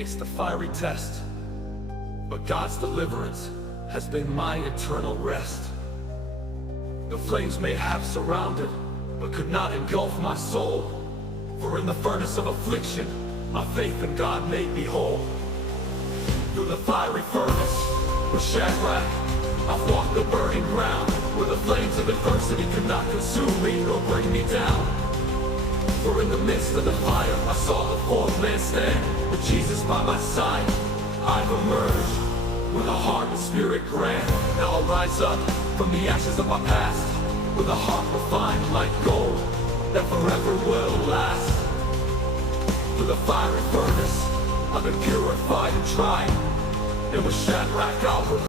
faced the fiery test, but God's deliverance has been my eternal rest. The flames may have surrounded, but could not engulf my soul. For in the furnace of affliction, my faith in God made me whole. Through the fiery furnace, with Shadrach, I've walked the burning ground, where the flames of adversity could not consume me nor bring me down. For in the midst of the fire, I saw the fourth man stand, with Jesus by my side. I've emerged with a heart and spirit grand. Now I'll rise up from the ashes of my past, with a heart refined like gold, that forever will last. Through the fiery furnace, I've been purified and tried, and with Shadrach I'll